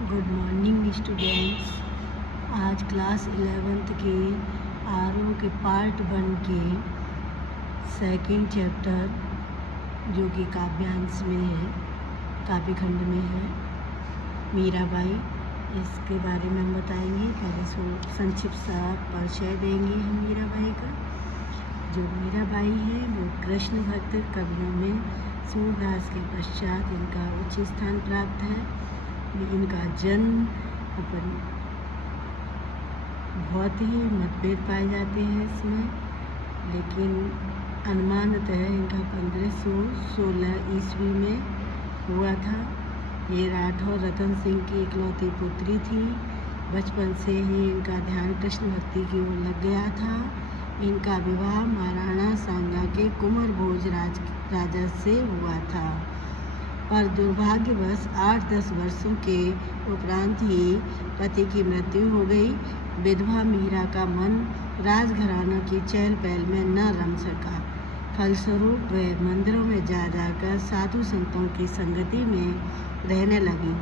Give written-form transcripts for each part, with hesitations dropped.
Good morning students. आज class 11th के RO के पार्ट 1 के सेकंड चैप्टर जो कि काव्यांश में है, काव्य खंड में है, मीराबाई, इसके बारे में हम बताएंगे। पहले संक्षिप्त सा परिचय देंगे हम मीराबाई का। जो मीराबाई है वो कृष्ण भक्त कवियों में सूरदास के पश्चात इनका उच्च स्थान प्राप्त है। इनका जन्म अपन बहुत ही मतभेद पाए जाते हैं इसमें, लेकिन अनुमानतः इनका 1516 ईस्वी में हुआ था। ये राठौर रतन सिंह की इकलौती पुत्री थी। बचपन से ही इनका ध्यान कृष्ण भक्ति की ओर लग गया था। इनका विवाह महाराणा सांगा के कुंवर भोज राजा से हुआ था, पर दुर्भाग्यवश 8-10 वर्षों के उपरांत ही पति की मृत्यु हो गई। विधवा मीरा का मन राजघराना की चहल पहल में न रम सका। फलस्वरूप वह मंदिरों में जा जाकर साधु संतों की संगति में रहने लगी।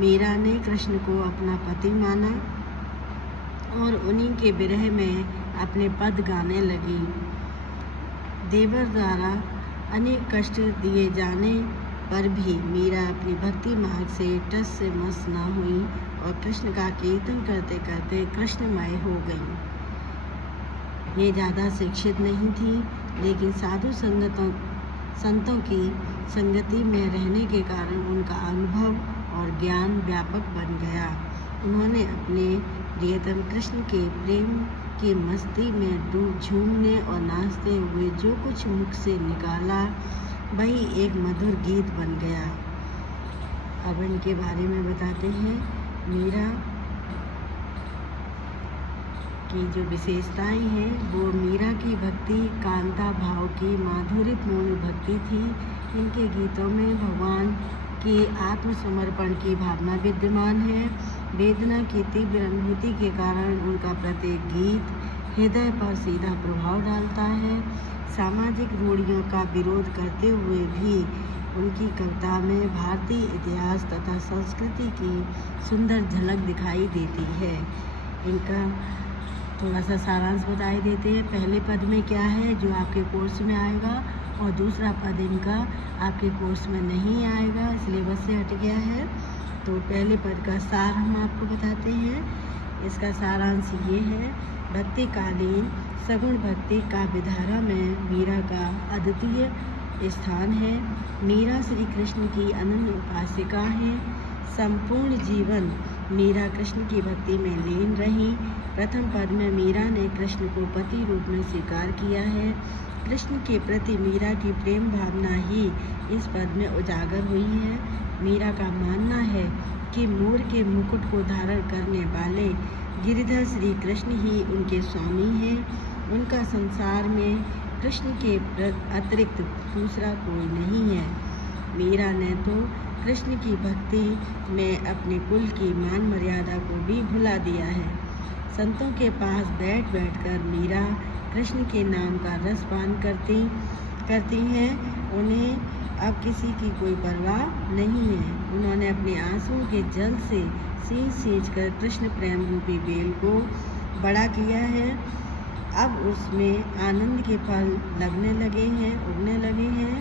मीरा ने कृष्ण को अपना पति माना और उन्हीं के विरह में अपने पद गाने लगी। देवर द्वारा अनेक कष्ट दिए जाने पर भी मीरा अपनी भक्ति मार्ग से टस से मस न हुई और कृष्ण का कीर्तन करते करते कृष्णमय हो गई। ये ज़्यादा शिक्षित नहीं थी, लेकिन साधु संतों की संगति में रहने के कारण उनका अनुभव और ज्ञान व्यापक बन गया। उन्होंने अपने प्रियतम कृष्ण के प्रेम की मस्ती में झूमने और नाचते हुए जो कुछ मुख से निकाला वही एक मधुर गीत बन गया। अब इनके बारे में बताते हैं। मीरा की जो विशेषताएं हैं वो मीरा की भक्ति कांता भाव की माधुर्यपूर्ण भक्ति थी। इनके गीतों में भगवान की आत्मसमर्पण की भावना विद्यमान है। वेदना की तीव्र अनुभूति के कारण उनका प्रत्येक गीत हृदय पर सीधा प्रभाव डालता है। सामाजिक रूढ़ियों का विरोध करते हुए भी उनकी कविता में भारतीय इतिहास तथा संस्कृति की सुंदर झलक दिखाई देती है। इनका थोड़ा सा सारांश बताई देते हैं। पहले पद में क्या है जो आपके कोर्स में आएगा, और दूसरा पद इनका आपके कोर्स में नहीं आएगा, सिलेबस से हट गया है। तो पहले पद का सार हम आपको बताते हैं। इसका सारांश ये है। भक्तिकालीन सगुण भक्ति काव्यधारा में मीरा का अद्वितीय स्थान है। मीरा श्री कृष्ण की अनन्य उपासिका है। संपूर्ण जीवन मीरा कृष्ण की भक्ति में लीन रही। प्रथम पद में मीरा ने कृष्ण को पति रूप में स्वीकार किया है। कृष्ण के प्रति मीरा की प्रेम भावना ही इस पद में उजागर हुई है। मीरा का मानना है कि मोर के मुकुट को धारण करने वाले गिरिधर श्री कृष्ण ही उनके स्वामी हैं। उनका संसार में कृष्ण के अतिरिक्त दूसरा कोई नहीं है। मीरा ने तो कृष्ण की भक्ति में अपने कुल की मान मर्यादा को भी भुला दिया है। संतों के पास बैठ बैठकर मीरा कृष्ण के नाम का रसपान करती हैं। उन्हें अब किसी की कोई परवाह नहीं है। उन्होंने अपने आंसुओं के जल से सींच कर कृष्ण प्रेम रूपी बेल को बड़ा किया है। अब उसमें आनंद के फल उगने लगे हैं।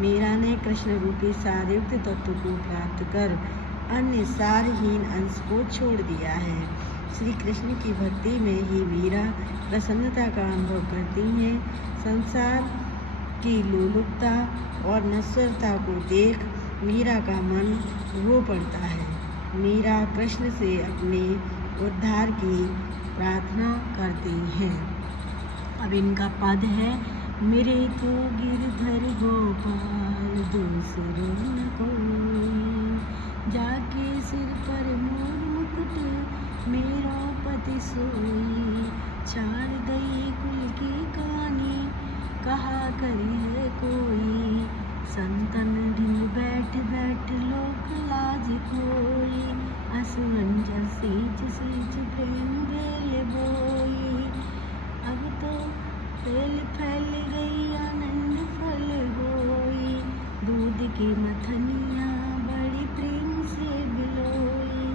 मीरा ने कृष्ण रूपी सारयुक्त तत्व को प्राप्त कर अन्य सारहीन अंश को छोड़ दिया है। श्री कृष्ण की भक्ति में ही मीरा प्रसन्नता का अनुभव करती हैं। संसार की लोलुपता और नश्वरता को देख मीरा का मन रो पड़ता है। मीरा कृष्ण से अपने उद्धार की प्रार्थना करती हैं। अब इनका पद है। मेरे तो गिरधर गोपाल दूसरो न कोई, जाके सिर पर मोर मुकुट मेरा पति सोई, छाड़ गई कुल की कहानी कहा करी है कोई, संतन ढिंग बैठ बैठ लोक लाज खोई, असमंजर सींच प्रेम बेल बोई, अब तो फैल गई आनंद फल होई, दूध की मथनिया बड़ी प्रेम से बिलोई,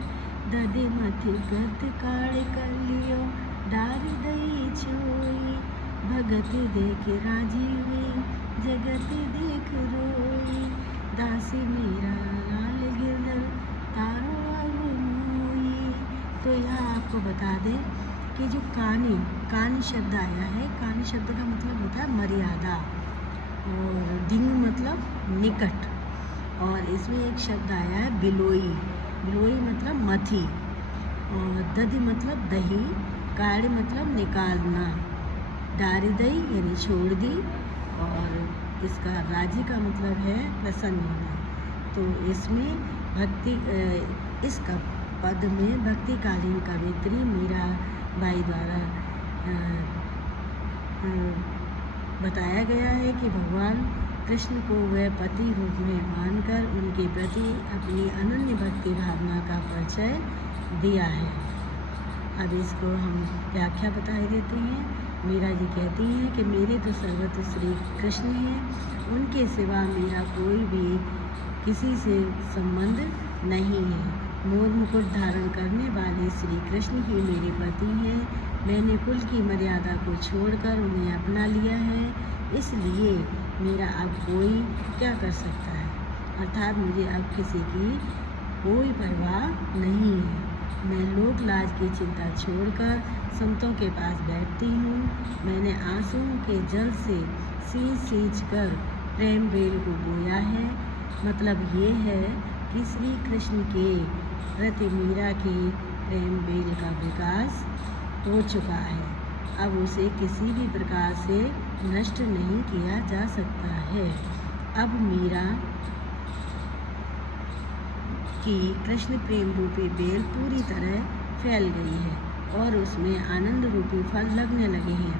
दधि मथि गत काल कर लियो डार दई छोई। भगत देख राजीवी जगत देख रोई। दासी मेरा लाल गिरधर तारो अब मोई। तो यहाँ आपको बता दें कि जो कानी शब्द आया है, कानी शब्द का मतलब होता है मर्यादा, और डिंग मतलब निकट, और इसमें एक शब्द आया है बिलोई। बिलोई मतलब मथी, और दधि मतलब दही, काढ़ मतलब निकालना, डारी दई यानी छोड़ दी, और इसका राजी का मतलब है प्रसन्न होना। तो इसमें भक्ति इस पद में भक्तिकालीन कवित्री मीराबाई द्वारा बताया गया है कि भगवान कृष्ण को वह पति रूप में मानकर उनके प्रति अपनी अनन्य भक्ति भावना का परिचय दिया है। अब इसको हम व्याख्या बता देते हैं। मीरा जी कहती हैं कि मेरे तो सर्वत्र श्री कृष्ण हैं, उनके सिवा मेरा कोई भी किसी से संबंध नहीं है। मोर मुकुट धारण करने वाले श्री कृष्ण ही मेरे पति हैं। मैंने कुल की मर्यादा को छोड़कर उन्हें अपना लिया है, इसलिए मेरा अब कोई क्या कर सकता है, अर्थात मुझे अब किसी की कोई परवाह नहीं है। मैं लोक लाज की चिंता छोड़कर संतों के पास बैठती हूँ। मैंने आंसुओं के जल से सींच कर प्रेम बेल को बोया है। मतलब ये है कि श्री कृष्ण के प्रति मीरा की प्रेम बेल का विकास हो चुका है। अब उसे किसी भी प्रकार से नष्ट नहीं किया जा सकता है। अब मीरा की कृष्ण प्रेम रूपी बेल पूरी तरह फैल गई है और उसमें आनंद रूपी फल लगने लगे हैं।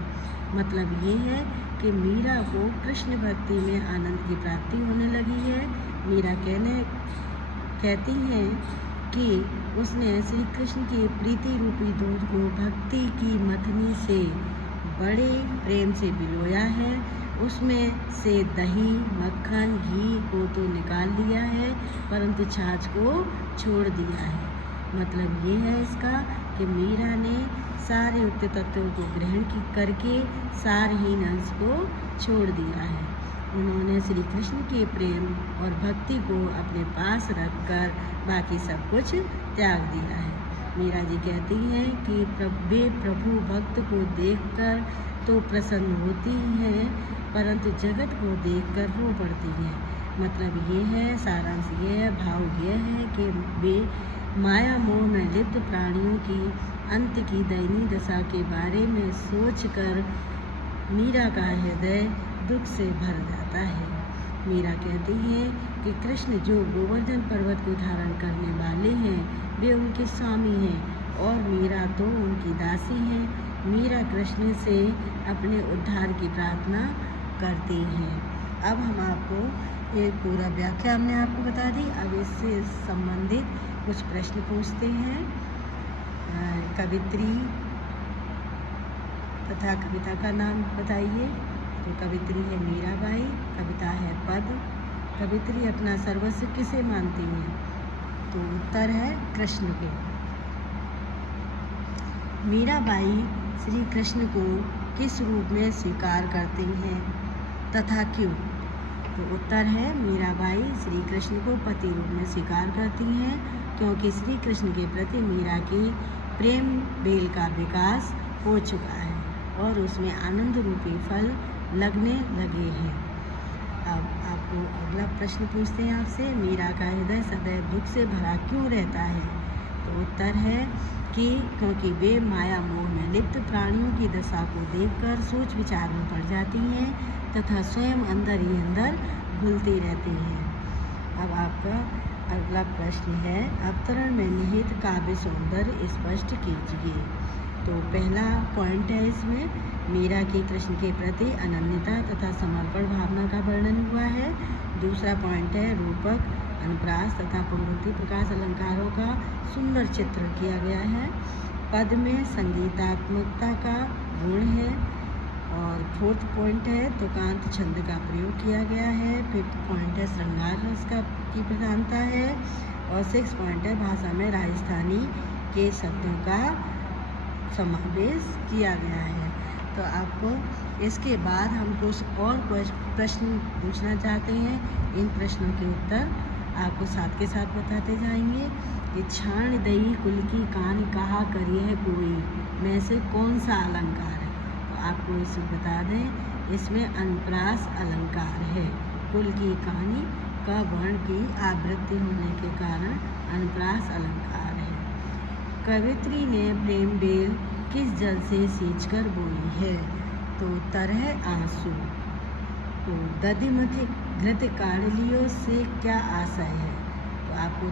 मतलब ये है कि मीरा को कृष्ण भक्ति में आनंद की प्राप्ति होने लगी है। मीरा कहती हैं कि उसने श्री कृष्ण की प्रीति रूपी दूध को भक्ति की मथनी से बड़े प्रेम से पिलोया है। उसमें से दही, मक्खन, घी को तो निकाल दिया है, परंतु छाछ को छोड़ दिया है। मतलब ये है इसका कि मीरा ने सारे उक्त तत्वों को ग्रहण करके सारहीन अंश को छोड़ दिया है। उन्होंने श्री कृष्ण के प्रेम और भक्ति को अपने पास रखकर बाकी सब कुछ त्याग दिया है। मीरा जी कहती हैं कि वे प्रभु भक्त को देखकर तो प्रसन्न होती हैं, परंतु जगत को देखकर रो पड़ती हैं। मतलब ये है, सारांश ये है, भाव ये है कि वे माया मोह में लिप्त प्राणियों की अंत की दयनीय दशा के बारे में सोचकर मीरा का हृदय दुख से भर जाता है। मीरा कहती हैं कि कृष्ण जो गोवर्धन पर्वत को धारण करने वाले हैं, वे उनके स्वामी हैं और मीरा तो उनकी दासी हैं। मीरा कृष्ण से अपने उद्धार की प्रार्थना करती हैं। अब हम आपको एक पूरा व्याख्या हमने आपको बता दी। अब इससे संबंधित कुछ प्रश्न पूछते हैं। कवित्री तथा कविता का नाम बताइए। तो कवित्री है मीराबाई, कविता है पद। कवित्री अपना सर्वस्व किसे मानती हैं? तो उत्तर है कृष्ण को। मीराबाई श्री कृष्ण को किस रूप में स्वीकार करती हैं तथा क्यों? तो उत्तर है मीराबाई श्री कृष्ण को पति रूप में स्वीकार करती हैं, क्योंकि श्री कृष्ण के प्रति मीरा की प्रेम बेल का विकास हो चुका है और उसमें आनंद रूपी फल लगने लगे हैं। अब आपको अगला प्रश्न पूछते हैं आपसे, मीरा का हृदय सदैव दुख से भरा क्यों रहता है? तो उत्तर है कि क्योंकि वे माया मोह में लिप्त प्राणियों की दशा को देखकर सोच विचार में पड़ जाती हैं तथा स्वयं अंदर ही अंदर घुलती रहती हैं। अब आपका अगला प्रश्न है, अवतरण में निहित काव्य सौंदर्य स्पष्ट कीजिए। तो पहला पॉइंट है इसमें मीरा की कृष्ण के प्रति अनन्यता तथा समर्पण भावना का वर्णन हुआ है। दूसरा पॉइंट है रूपक, अनुप्रास तथा पंक्ति प्रकाश अलंकारों का सुंदर चित्रण किया गया है। पद में संगीतात्मकता का गुण है। और फोर्थ पॉइंट है तुकांत छंद का प्रयोग किया गया है। फिफ्थ पॉइंट है श्रृंगार रस की प्रधानता है। और सिक्स पॉइंट है भाषा में राजस्थानी के शब्दों का समावेश किया गया है। तो आपको इसके बाद हम कुछ और प्रश्न पूछना चाहते हैं। इन प्रश्नों के उत्तर आपको साथ के साथ बताते जाएंगे कि क्षण दई कुल की कहानी कहा करिए कोई में से कौन सा अलंकार है। तो आपको इसे बता दें, इसमें अनुप्रास अलंकार है। कुल की कहानी का वर्ण की आवृत्ति होने के कारण अनुप्रास अलंकार है। कवित्री ने प्रेम बेल किस जल से सींचकर बोई है। तो उत्तर है आंसू। तो दधिमथ घृत काढ़ लियो से क्या आशय है। तो आपको